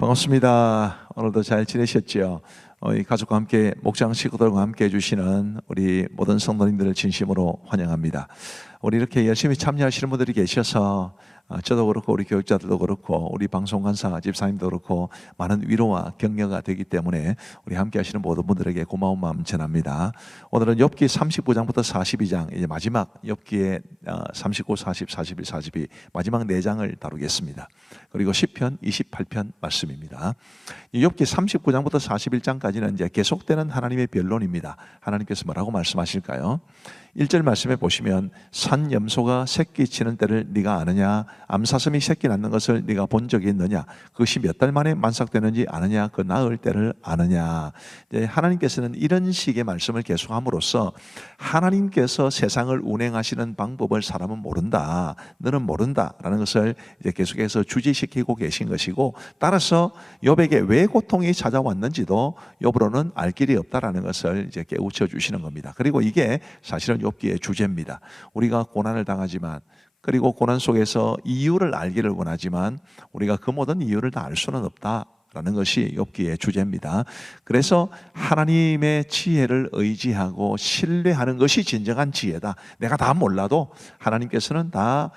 반갑습니다. 오늘도 잘 지내셨죠? 이 가족과 함께 목장 식구들과 함께 해주시는 우리 모든 성도님들을 진심으로 환영합니다. 우리 이렇게 열심히 참여하시는 분들이 계셔서 저도 그렇고 우리 교육자들도 그렇고 우리 방송관사 집사님도 그렇고 많은 위로와 격려가 되기 때문에 우리 함께 하시는 모든 분들에게 고마운 마음 전합니다. 오늘은 욥기 39장부터 42장 이제 마지막 욥기의 39, 40, 41, 42 마지막 4장을 다루겠습니다. 그리고 시편 28편 말씀입니다. 이 욥기 39장부터 41장까지는 이제 계속되는 하나님의 변론입니다. 하나님께서 뭐라고 말씀하실까요? 1절 말씀에 보시면 산 염소가 새끼 치는 때를 네가 아느냐? 암사슴이 새끼 낳는 것을 네가 본 적이 있느냐? 그것이 몇 달 만에 만삭되는지 아느냐? 그 낳을 때를 아느냐? 하나님께서는 이런 식의 말씀을 계속함으로써 하나님께서 세상을 운행하시는 방법을 사람은 모른다, 너는 모른다라는 것을 이제 계속해서 주지시키고 계신 것이고, 따라서 욥에게 왜 고통이 찾아왔는지도 욥으로는 알 길이 없다라는 것을 이제 깨우쳐 주시는 겁니다. 그리고 이게 사실은 욥기의 주제입니다. 우리가 고난을 당하지만, 그리고 고난 속에서 이유를 알기를 원하지만 우리가 그 모든 이유를 다 알 수는 없다라는 것이 욥기의 주제입니다. 그래서 하나님의 지혜를 의지하고 신뢰하는 것이 진정한 지혜다. 내가 다 몰라도 하나님께서는 다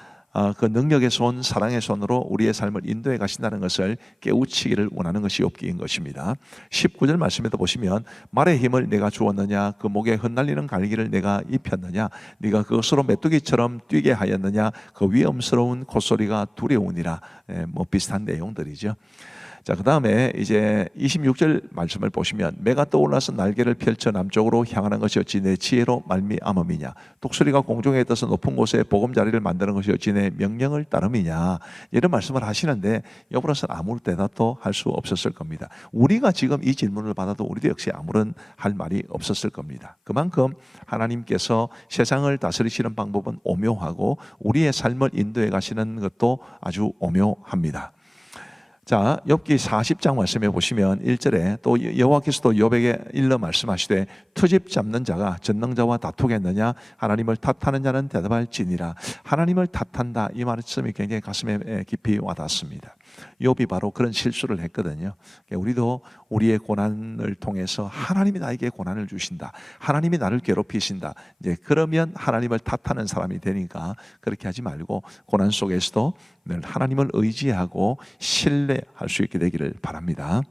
그 능력에서 온 사랑의 손으로 우리의 삶을 인도해 가신다는 것을 깨우치기를 원하는 것이 욥기인 것입니다. 19절 말씀에도 보시면 말의 힘을 내가 주었느냐? 그 목에 흩날리는 갈기를 내가 입혔느냐? 네가 그것으로 메뚜기처럼 뛰게 하였느냐? 그 위험스러운 콧소리가 두려우니라. 뭐 비슷한 내용들이죠. 자, 그 다음에 이제 26절 말씀을 보시면 매가 떠올라서 날개를 펼쳐 남쪽으로 향하는 것이 어찌 내 지혜로 말미암음이냐? 독수리가 공중에 떠서 높은 곳에 보금자리를 만드는 것이 어찌 내 명령을 따름이냐? 이런 말씀을 하시는데 욥으로서는 아무 대답도 할 수 없었을 겁니다. 우리가 지금 이 질문을 받아도 우리도 역시 아무런 할 말이 없었을 겁니다. 그만큼 하나님께서 세상을 다스리시는 방법은 오묘하고 우리의 삶을 인도해 가시는 것도 아주 오묘합니다. 자, 욥기 40장 말씀해 보시면 1절에 또 여호와께서도 욥에게 일러 말씀하시되 트집 잡는 자가 전능자와 다투겠느냐? 하나님을 탓하는 자는 대답할지니라. 하나님을 탓한다, 이 말씀이 굉장히 가슴에 깊이 와닿습니다. 욥이 바로 그런 실수를 했거든요. 우리도 우리의 고난을 통해서 하나님이 나에게 고난을 주신다, 하나님이 나를 괴롭히신다, 이제 그러면 하나님을 탓하는 사람이 되니까 그렇게 하지 말고 고난 속에서도 늘 하나님을 의지하고 신뢰할 수 있게 되기를 바랍니다.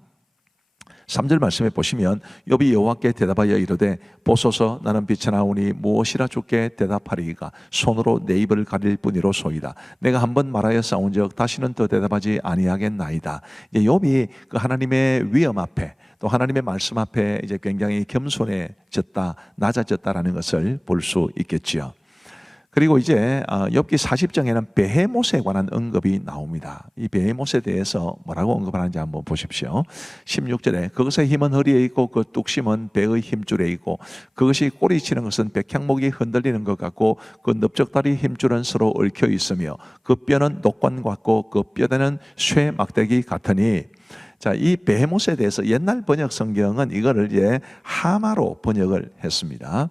3절 말씀에 보시면 욥이 여호와께 대답하여 이르되 보소서 나는 비천하오니 무엇이라 주께 대답하리이까? 손으로 내 입을 가릴 뿐이로 소이다. 내가 한번 말하여 싸운즉 다시는 더 대답하지 아니하겠나이다. 이제 욥이 그 하나님의 위엄 앞에 또 하나님의 말씀 앞에 이제 굉장히 겸손해졌다, 낮아졌다라는 것을 볼 수 있겠지요. 그리고 이제 욥기 40장에는 베헤못에 관한 언급이 나옵니다. 이 베헤못에 대해서 뭐라고 언급하는지 한번 보십시오. 16절에 그것의 힘은 허리에 있고 그 뚝심은 배의 힘줄에 있고 그것이 꼬리치는 것은 백향목이 흔들리는 것 같고 그 넓적다리 힘줄은 서로 얽혀 있으며 그 뼈는 녹관 같고 그 뼈대는 쇠 막대기 같으니. 자, 이 베헤못에 대해서 옛날 번역 성경은 이거를 이제 하마로 번역을 했습니다.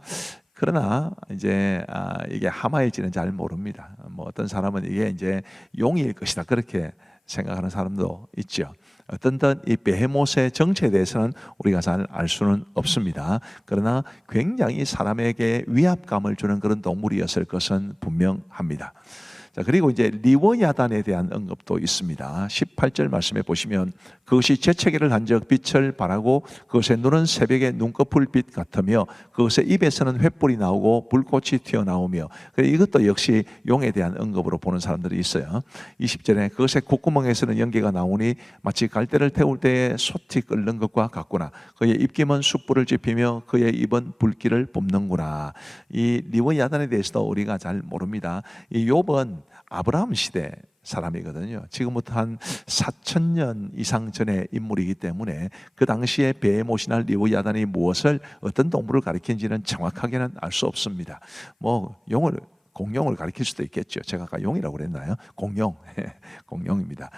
그러나 이제 이게 하마일지는 잘 모릅니다. 뭐 어떤 사람은 이게 이제 용일 것이다, 그렇게 생각하는 사람도 있죠. 어떤 이 베헤못의 정체에 대해서는 우리가 잘 알 수는 없습니다. 그러나 굉장히 사람에게 위압감을 주는 그런 동물이었을 것은 분명합니다. 자, 그리고 이제 리워야단에 대한 언급도 있습니다. 18절 말씀에 보시면 그것이 재채기를 한즉 빛을 발하고 그것의 눈은 새벽의 눈꺼풀빛 같으며 그것의 입에서는 횃불이 나오고 불꽃이 튀어나오며, 이것도 역시 용에 대한 언급으로 보는 사람들이 있어요. 20절에 그것의 콧구멍에서는 연기가 나오니 마치 갈대를 태울 때에 솥이 끓는 것과 같구나. 그의 입김은 숯불을 지피며 그의 입은 불길을 뿜는구나. 이 리워야단에 대해서도 우리가 잘 모릅니다. 이 욥은 아브라함 시대 사람이거든요. 지금부터 한 4,000년 이상 전의 인물이기 때문에 그 당시에 베헤못이나 리워야단이 무엇을, 어떤 동물을 가리킨지는 정확하게는 알 수 없습니다. 뭐 공룡을 가리킬 수도 있겠죠. 제가 아까 용이라고 그랬나요? 공룡, 공룡입니다.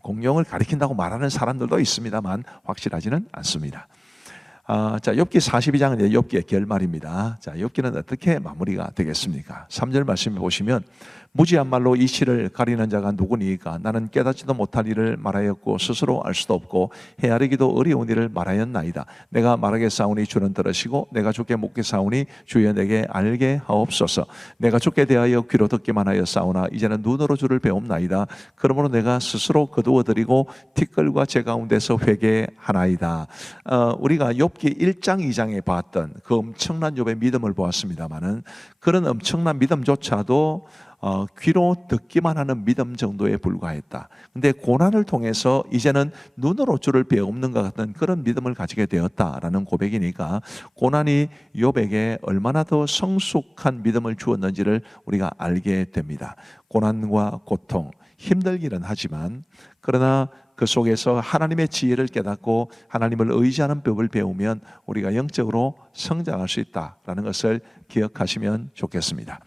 공룡을 가리킨다고 말하는 사람들도 있습니다만 확실하지는 않습니다. 자, 욥기 42장은 욥기의 결말입니다. 자, 욥기는 어떻게 마무리가 되겠습니까? 3절 말씀해 보시면 무지한 말로 이치를 가리는 자가 누구니까? 나는 깨닫지도 못할 일을 말하였고 스스로 알 수도 없고 헤아리기도 어려운 일을 말하였나이다. 내가 말하겠사오니 주는 들으시고 내가 주께 묻겠사오니 주여 내게 알게 하옵소서. 내가 주께 대하여 귀로 듣기만 하였사오나 이제는 눈으로 주를 배움나이다. 그러므로 내가 스스로 거두어드리고 티끌과 제 가운데서 회개하나이다. 우리가 욥기 1장 2장에 봤던 그 엄청난 욥의 믿음을 보았습니다마는 그런 엄청난 믿음조차도 귀로 듣기만 하는 믿음 정도에 불과했다. 근데 고난을 통해서 이제는 눈으로 주를 배우는 것 같은 그런 믿음을 가지게 되었다라는 고백이니까 고난이 욥에게 얼마나 더 성숙한 믿음을 주었는지를 우리가 알게 됩니다. 고난과 고통, 힘들기는 하지만 그러나 그 속에서 하나님의 지혜를 깨닫고 하나님을 의지하는 법을 배우면 우리가 영적으로 성장할 수 있다라는 것을 기억하시면 좋겠습니다.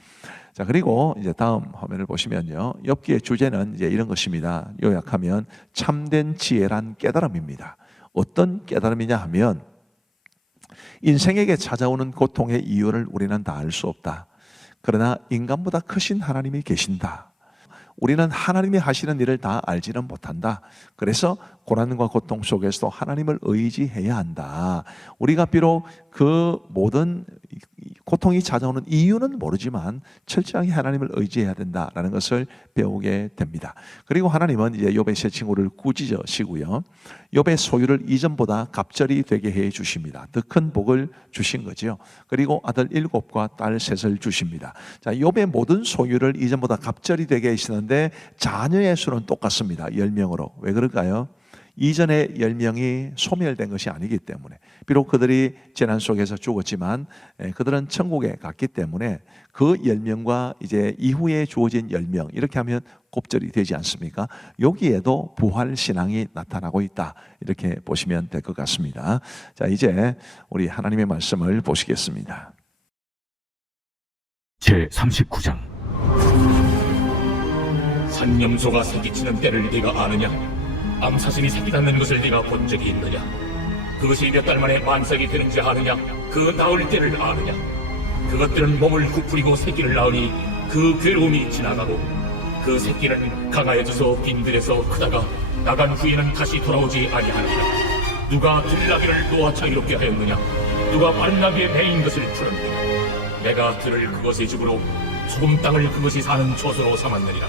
자, 그리고 이제 다음 화면을 보시면요, 욥기의 주제는 이제 이런 것입니다. 요약하면 참된 지혜란 깨달음입니다. 어떤 깨달음이냐 하면 인생에게 찾아오는 고통의 이유를 우리는 다 알 수 없다. 그러나 인간보다 크신 하나님이 계신다. 우리는 하나님이 하시는 일을 다 알지는 못한다. 그래서 고난과 고통 속에서도 하나님을 의지해야 한다. 우리가 비록 그 모든 고통이 찾아오는 이유는 모르지만 철저하게 하나님을 의지해야 된다라는 것을 배우게 됩니다. 그리고 하나님은 이제 욥의 세 친구를 꾸짖으시고요, 욥의 소유를 이전보다 갑절이 되게 해 주십니다. 더 큰 복을 주신 거죠. 그리고 아들 7과 딸 3을 주십니다. 자, 욥의 모든 소유를 이전보다 갑절이 되게 하시는데 자녀의 수는 똑같습니다. 10명으로. 왜 그럴까요? 이전의 10명이 소멸된 것이 아니기 때문에, 비록 그들이 재난 속에서 죽었지만 그들은 천국에 갔기 때문에 그 10명과 이제 이후에 주어진 10명, 이렇게 하면 곱절이 되지 않습니까? 여기에도 부활 신앙이 나타나고 있다, 이렇게 보시면 될 것 같습니다. 자, 이제 우리 하나님의 말씀을 보시겠습니다. 제 39장. 산염소가 새끼치는 때를 네가 아느냐? 암사슴이 새끼 낳는 것을 네가 본 적이 있느냐? 그것이 몇 달 만에 만삭이 되는지 아느냐? 그 나올 때를 아느냐? 그것들은 몸을 부풀리고 새끼를 낳으니 그 괴로움이 지나가고 그 새끼는 강하여져서 빈들에서 크다가 나간 후에는 다시 돌아오지 아니하느니라. 누가 들나귀를 놓아 자유롭게 하였느냐? 누가 빠른 나귀의 배인 것을 풀었느냐? 내가 들을 그것의 집으로 소금 땅을 그것이 사는 처소로 삼았느니라.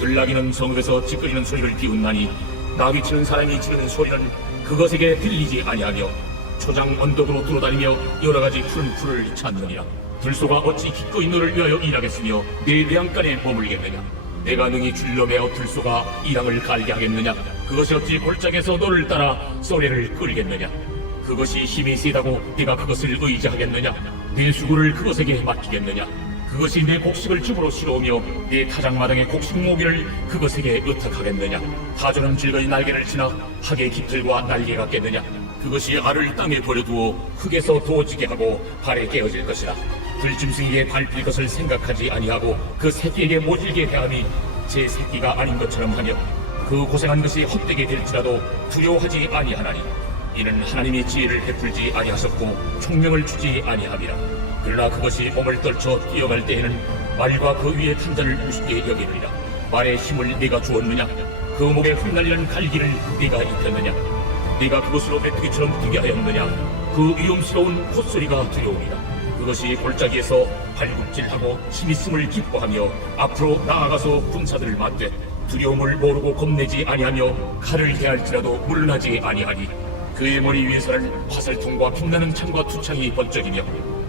들나귀는 성읍에서 찌끄리는 소리를 비웃나니 나귀 치는 사람이 지르는 소리는 그것에게 들리지 아니하며 초장 언덕으로 돌아다니며 여러가지 푸른 풀을 찾느니라. 들소가 어찌 기꺼이 너를 위하여 일하겠으며 내 외양간에 머물겠느냐? 내가 능히 줄로 매어 들소가 이랑을 갈게 하겠느냐? 그것이 어찌 골짜기에서 너를 따라 쏘래를 끌겠느냐? 그것이 힘이 세다고 네가 그것을 의지하겠느냐? 내 수고를 그것에게 맡기겠느냐? 그것이 내 곡식을 집으로 실어오며 내 타작마당의 곡식 모기를 그것에게 의탁하겠느냐? 타조는 즐거이 날개를 지나 학의 깃털과 날개 같겠느냐? 그것이 알을 땅에 버려두어 흙에서 도지게 하고 발에 깨어질 것이라. 들짐승에게 밟힐 것을 생각하지 아니하고 그 새끼에게 모질게 대함이 제 새끼가 아닌 것처럼 하며 그 고생한 것이 헛되게 될지라도 두려워하지 아니하나니 이는 하나님이 지혜를 베풀지 아니하셨고 총명을 주지 아니함이라. 그러나 그것이 몸을 떨쳐 뛰어갈 때에는 말과 그 위에 탄 자를 우습게 여기느니라. 말에 힘을 네가 주었느냐? 그 목에 흩날리는 갈기를 네가 입혔느냐? 네가 그것으로 메뚜기처럼 뛰게 하였느냐? 그 위험스러운 콧소리가 두려우니라. 그것이 골짜기에서 발굽질하고 힘있음을 기뻐하며 앞으로 나아가서 군사들을 맞되 두려움을 모르고 겁내지 아니하며 칼을 해할지라도 물러나지 아니하니 그의 머리 위에서는 화살통과 빛나는 창과 투창이 번쩍이며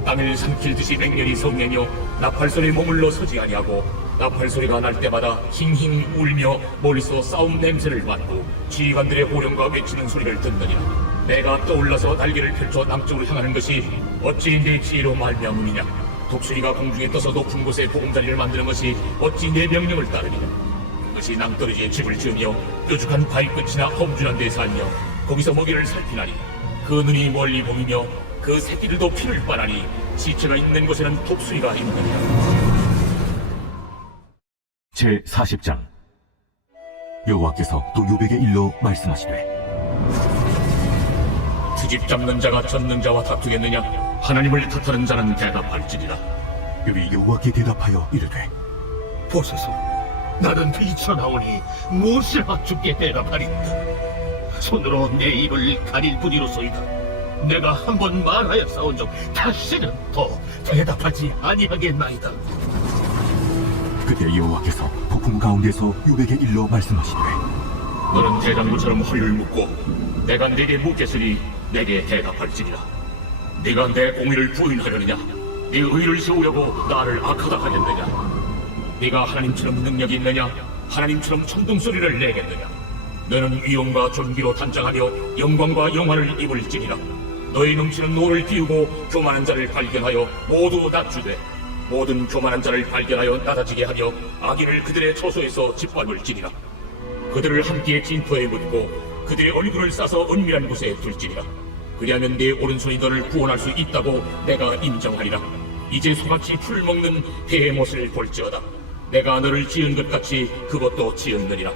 땅을 삼킬듯이 맹렬히 성내며 나팔소리에 머물러 서지 아니하고 나팔소리가 날 때마다 힝힝 울며 멀리서 싸움 냄새를 맡고 지휘관들의 호령과 외치는 소리를 듣느니라. 내가 떠올라서 날개를 펼쳐 남쪽으로 향하는 것이 어찌 내 지혜로 말미암음이냐? 독수리가 공중에 떠서 높은 곳에 보금자리를 만드는 것이 어찌 내 명령을 따르느냐? 그것이 낭떠러지에 집을 지으며 뾰족한 바위 끝이나 험준한 데 살며 거기서 먹이를 살피나니 그 눈이 멀리 보이며 그 새끼들도 피를 빨아니 지체가 있는 곳에는 독수리가 있느니라. 제 40장. 여호와께서 또 욥에게 일러 말씀하시되 트집 잡는 자가 젓는 자와 다투겠느냐? 하나님을 탓하는 자는 대답할지니라. 욥이 여호와께 대답하여 이르되 보소서, 나는 비쳐나오니 무엇이라 주께 대답하리이다. 손으로 내 입을 가릴 뿐이로소이다. 내가 한번 말하였사온즉 다시는 더 대답하지 아니하겠나이다. 그때 여호와께서 폭풍 가운데서 요백에 일러 말씀하시되 너는 대장부처럼 허리를 묶고 내가 네게 묻겠으니 내게 대답할지니라. 네가 내 공의를 부인하려느냐? 네 의를 세우려고 나를 악하다 하겠느냐? 네가 하나님처럼 능력이 있느냐? 하나님처럼 천둥소리를 내겠느냐? 너는 위엄과 존귀로 단장하며 영광과 영화를 입을지니라. 너희 넘치는 노를 띄우고 교만한 자를 발견하여 모두 낮추되 모든 교만한 자를 발견하여 낮아지게 하며 악인을 그들의 처소에서 짓밟을지니라. 그들을 함께 진토에 묻고 그들의 얼굴을 싸서 은밀한 곳에 둘지니라. 그리하면 네 오른손이 너를 구원할 수 있다고 내가 인정하리라. 이제 소같이 풀 먹는 배의 못을 볼지어다. 내가 너를 지은 것 같이 그것도 지었느니라.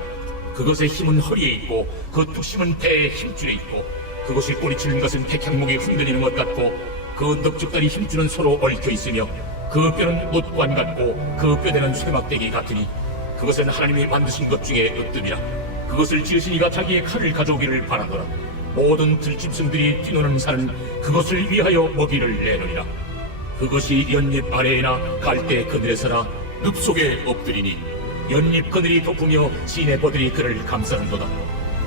그것의 힘은 허리에 있고 그 투심은 배의 힘줄에 있고 그것이 꼬리치는 것은 백향목에 흔들리는 것 같고 그 넉적다리 힘줄은 서로 얽혀 있으며 그 뼈는 못관 같고 그 뼈대는 쇠막대기 같으니 그것은 하나님이 만드신 것 중에 으뜸이라. 그것을 지으신 이가 자기의 칼을 가져오기를 바라노라. 모든 들짐승들이 뛰노는 산은 그것을 위하여 먹이를 내느니라. 그것이 연잎 아래에나 갈대 그늘에서나 늪 속에 엎드리니 연잎 그늘이 덮으며 시내 버들이 그를 감싸는도다.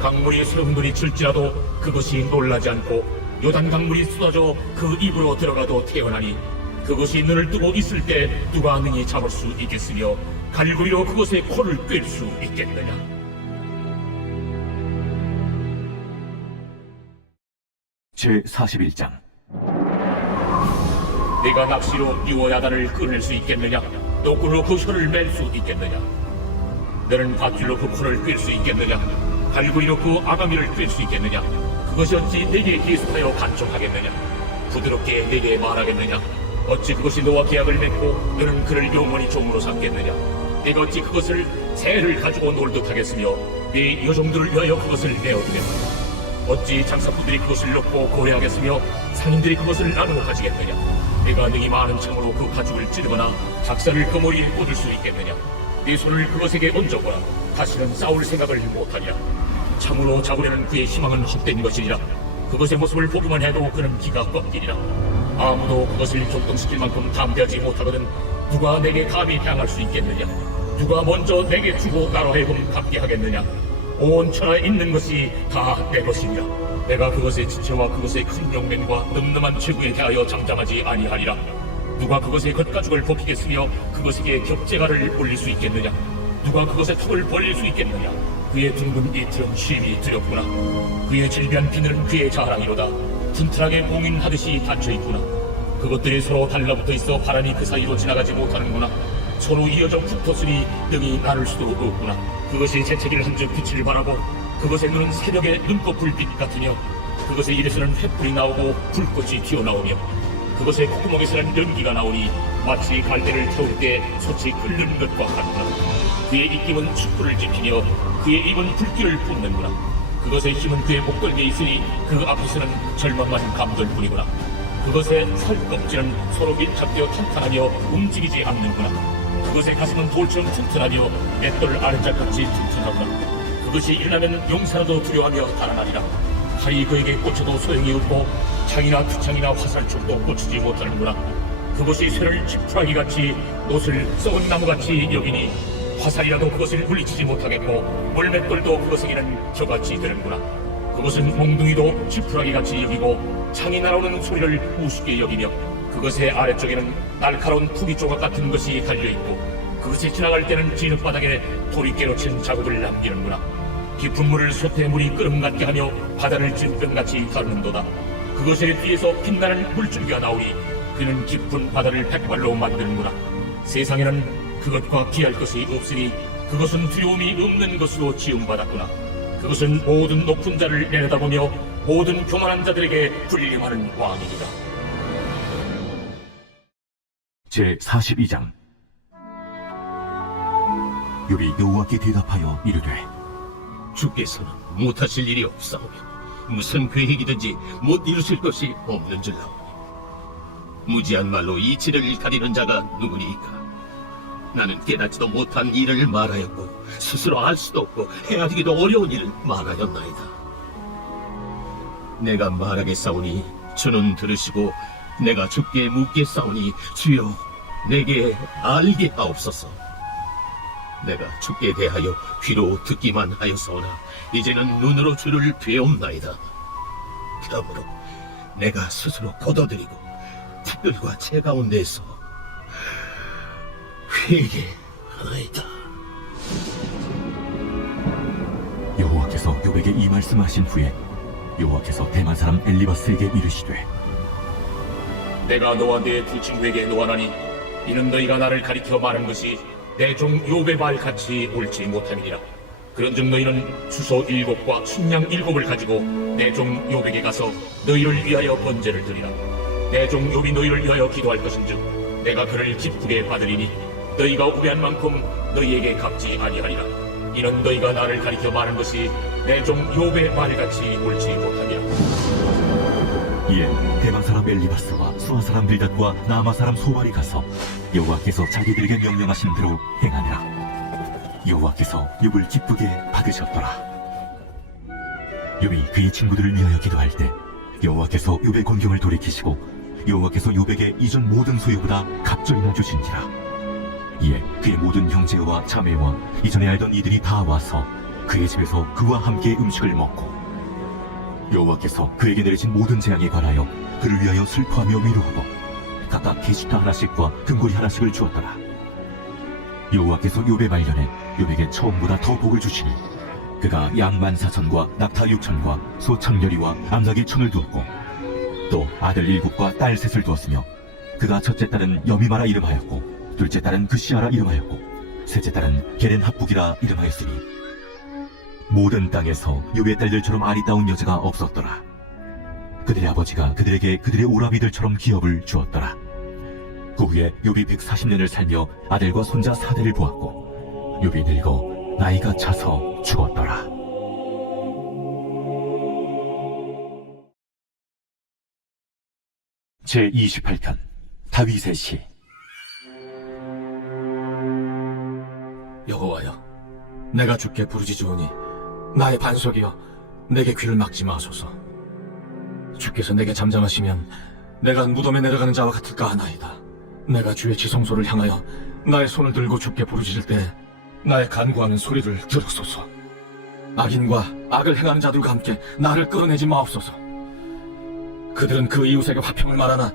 강물이 수렁들이 질지라도 그것이 놀라지 않고 요단 강물이 쏟아져 그 입으로 들어가도 태어나니 그것이 눈을 뜨고 있을 때 누가 능히 잡을 수 있겠으며 갈고리로 그것의 코를 꿰 수 있겠느냐. 제41장. 네가 낚시로 유어야단을 끊을 수 있겠느냐? 노끈으로 그 혀를 맬 수 있겠느냐? 너는 밧줄로 그 코를 꿰 수 있겠느냐? 갈고리로 그 아가미를 꿰 수 있겠느냐? 그것이 어찌 내게 계속하여 간청하겠느냐? 부드럽게 내게 말하겠느냐? 어찌 그것이 너와 계약을 맺고 너는 그를 영원히 종으로 삼겠느냐? 네가 어찌 그것을 새를 가지고 놀듯 하겠으며 네 여종들을 위하여 그것을 내어두겠느냐? 어찌 장사꾼들이 그것을 넣고 고래하겠으며 상인들이 그것을 나누어 가지겠느냐? 네가 능히 많은 창으로 그 가죽을 찌르거나 작사를 그 머리에 꽂을 수 있겠느냐? 네 손을 그것에게 얹어보라. 다시는 싸울 생각을 못하리라. 참으로 잡으려는 그의 희망은 헛된 것이니라. 그것의 모습을 보기만 해도 그는 기가 꺾이리라. 아무도 그것을 격동시킬 만큼 담대하지 못하거든 누가 내게 감히 향할 수 있겠느냐? 누가 먼저 내게 주고 나로 하여금 갚게 하겠느냐? 온 천하에 있는 것이 다 내 것이니라. 내가 그것의 지체와 그것의 큰 용맹과 늠름한 체구에 대하여 잠잠하지 아니하리라. 누가 그것의 겉가죽을 벗기겠으며 그것에게 겹재가를 올릴 수 있겠느냐? 누가 그것의 턱을 벌릴 수 있겠느냐? 그의 둥근 이틀은 쉼이 두렵구나. 그의 질비한 비늘은 그의 자랑이로다. 튼튼하게 봉인하듯이 닫혀있구나. 그것들이 서로 달라붙어 있어 바람이 그 사이로 지나가지 못하는구나. 서로 이어져 붙었으니 능히 나눌 수도 없구나. 그것이 재채기를 한즉 빛을 발하고 그것의 눈은 새벽의 눈꽃 불빛 같으며 그것의 입에서는 횃불이 나오고 불꽃이 튀어나오며 그것의 콧구멍에서는 연기가 나오니 마치 갈대를 태울 때 솥이 끓는 것과 같구나. 그의 입김은 촛불을 지피며 그의 입은 불길을 뿜는구나. 그것의 힘은 그의 목걸이에 있으니 그 앞에서는 절망만 감돌 뿐이구나. 그것의 살껍질은 서로 밀착되어 탄탄하며 움직이지 않는구나. 그것의 가슴은 돌처럼 튼튼하며 맷돌 아랫짝같이 튼튼하구나. 그것이 일어나면 용사라도 두려워하며 달아나리라. 칼이 그에게 꽂혀도 소용이 없고 창이나 투창이나 화살촉도 꽂히지 못하는구나. 그것이 쇠를 지푸라기같이 못을 썩은 나무같이 여기니 화살이라도 그것을 물리치지 못하겠고 물맷돌도 그것에게는 저같이 되는구나. 그것은 몽둥이도 지푸라기같이 여기고 창이 날아오는 소리를 우습게 여기며 그것의 아래쪽에는 날카로운 푸기 조각 같은 것이 달려있고 그것이 지나갈 때는 진흙바닥에 돌이 깨로친 자국을 남기는구나. 깊은 물을 솥에 물이 끓음같게 하며 바다를 찐병같이 다루는도다. 그것의 뒤에서 빛나는 물줄기가 나오니 그는 깊은 바다를 백발로 만드는구나. 세상에는 그것과 비할 것이 없으니 그것은 두려움이 없는 것으로 지음받았구나. 그것은 모든 높은 자를 내려다보며 모든 교만한 자들에게 군림하는 왕이니라. 제42장. 욥이 여호와께 대답하여 이르되 주께서는 못하실 일이 없사오며 무슨 계획이든지 못 이루실 것이 없는 줄 아오니 무지한 말로 이치를 가리는 자가 누구니까? 나는 깨닫지도 못한 일을 말하였고 스스로 알 수도 없고 헤아리기도 어려운 일을 말하였나이다. 내가 말하겠사오니 주는 들으시고 내가 주께 묻겠사오니 주여 내게 알게 하옵소서. 내가 주께 대하여 귀로 듣기만 하였사오나 이제는 눈으로 주를 배옵나이다. 그러므로 내가 스스로 거둬들이고 특별과 제 가운데서 회개하나이다. 여호와께서 요백에 이 말씀하신 후에 여호와께서 대만 사람 엘리바스에게 이르시되 내가 너와 네 두 친구에게 노하나니 이는 너희가 나를 가리켜 말한 것이 내 종 욥의 말 같이 옳지 못함이니라. 그런즉 너희는 수소 7과 순양 7을 가지고 내 종 욥에게 가서 너희를 위하여 번제를 드리라. 내 종 욥이 너희를 위하여 기도할 것인즉 내가 그를 기쁘게 받으리니 너희가 우배한 만큼 너희에게 갚지 아니하리라. 이는 너희가 나를 가리켜 말한 것이 내 종 욥의 말같이 옳지 못함이라. 이에 대만 사람 엘리바스와 수아 사람 빌닷과 나마 사람 소발이 가서 여호와께서 자기들에게 명령하신 대로 행하니라. 여호와께서 욥을 기쁘게 받으셨더라. 욥이 그의 친구들을 위하여 기도할 때 여호와께서 욥의 공경을 돌이키시고 여호와께서 욥에게 이전 모든 소유보다 갑절이나 주신지라. 이에 그의 모든 형제와 자매와 이전에 알던 이들이 다 와서 그의 집에서 그와 함께 음식을 먹고 여호와께서 그에게 내리신 모든 재앙에 관하여 그를 위하여 슬퍼하며 위로하고 각각 게시타 하나씩과 금고리 하나씩을 주었더라. 여호와께서 욥의 말년에 욥에게 처음보다 더 복을 주시니 그가 양 14,000과 낙타 6,000과 소 1,000여리와 암나귀 1,000을 두었고 또 아들 7과 딸 3을 두었으며 그가 첫째 딸은 여미마라 이름하였고 둘째 딸은 그시아라 이름하였고 셋째 딸은 게렌 합북이라 이름하였으니 모든 땅에서 욥의 딸들처럼 아리따운 여자가 없었더라. 그들의 아버지가 그들에게 그들의 오라비들처럼 기업을 주었더라. 그 후에 욥이 140년을 살며 아들과 손자 4대를 보았고 욥이 늙어 나이가 차서 죽었더라. 제28편 다윗의 시. 여호와여, 내가 주께 부르짖으오니 나의 반석이여 내게 귀를 막지 마소서. 주께서 내게 잠잠하시면 내가 무덤에 내려가는 자와 같을까 하나이다. 내가 주의 지성소를 향하여 나의 손을 들고 주께 부르짖을 때 나의 간구하는 소리를 들으소서. 악인과 악을 행하는 자들과 함께 나를 끌어내지 마옵소서. 그들은 그 이웃에게 화평을 말하나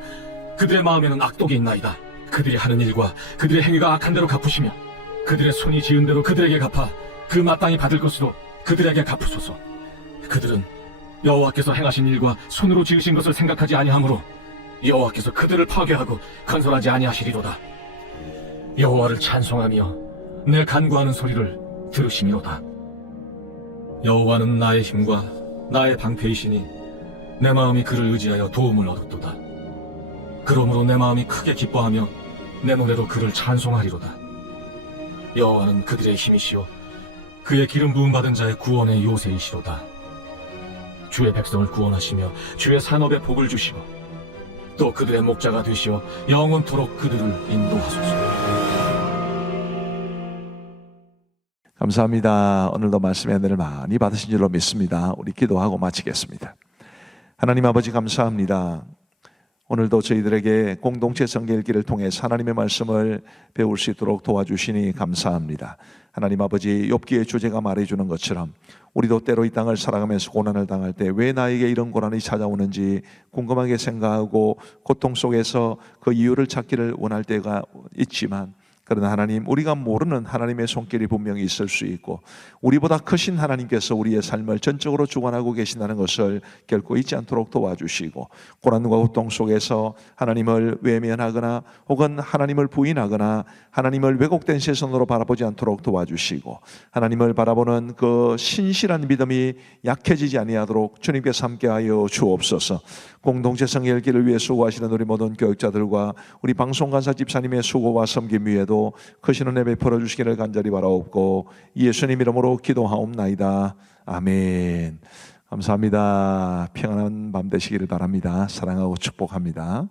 그들의 마음에는 악독이 있나이다. 그들이 하는 일과 그들의 행위가 악한 대로 갚으시며 그들의 손이 지은 대로 그들에게 갚아 그 마땅히 받을 것으로 그들에게 갚으소서. 그들은 여호와께서 행하신 일과 손으로 지으신 것을 생각하지 아니하므로 여호와께서 그들을 파괴하고 건설하지 아니하시리로다. 여호와를 찬송하며 내 간구하는 소리를 들으시미로다. 여호와는 나의 힘과 나의 방패이시니 내 마음이 그를 의지하여 도움을 얻었도다. 그러므로 내 마음이 크게 기뻐하며 내 노래로 그를 찬송하리로다. 여호와는 그들의 힘이시오 그의 기름 부음 받은 자의 구원의 요새이시로다. 주의 백성을 구원하시며 주의 산업에 복을 주시고 또 그들의 목자가 되시어 영원토록 그들을 인도하소서. 감사합니다. 오늘도 말씀의 은혜를 많이 받으신 줄로 믿습니다. 우리 기도하고 마치겠습니다. 하나님 아버지 감사합니다. 오늘도 저희들에게 공동체 성경 읽기를 통해 하나님의 말씀을 배울 수 있도록 도와주시니 감사합니다. 하나님 아버지, 욥기의 주제가 말해주는 것처럼 우리도 때로 이 땅을 살아가면서 고난을 당할 때 왜 나에게 이런 고난이 찾아오는지 궁금하게 생각하고 고통 속에서 그 이유를 찾기를 원할 때가 있지만, 그러나 하나님, 우리가 모르는 하나님의 손길이 분명히 있을 수 있고 우리보다 크신 하나님께서 우리의 삶을 전적으로 주관하고 계신다는 것을 결코 잊지 않도록 도와주시고, 고난과 고통 속에서 하나님을 외면하거나 혹은 하나님을 부인하거나 하나님을 왜곡된 시선으로 바라보지 않도록 도와주시고, 하나님을 바라보는 그 신실한 믿음이 약해지지 아니하도록 주님께서 함께하여 주옵소서. 공동체 성경 읽기를 위해 수고하시는 우리 모든 교육자들과 우리 방송간사 집사님의 수고와 섬김 위에도 크신 은혜 베풀어 주시기를 간절히 바라옵고 예수님 이름으로 기도하옵나이다. 아멘. 감사합니다. 평안한 밤 되시기를 바랍니다. 사랑하고 축복합니다.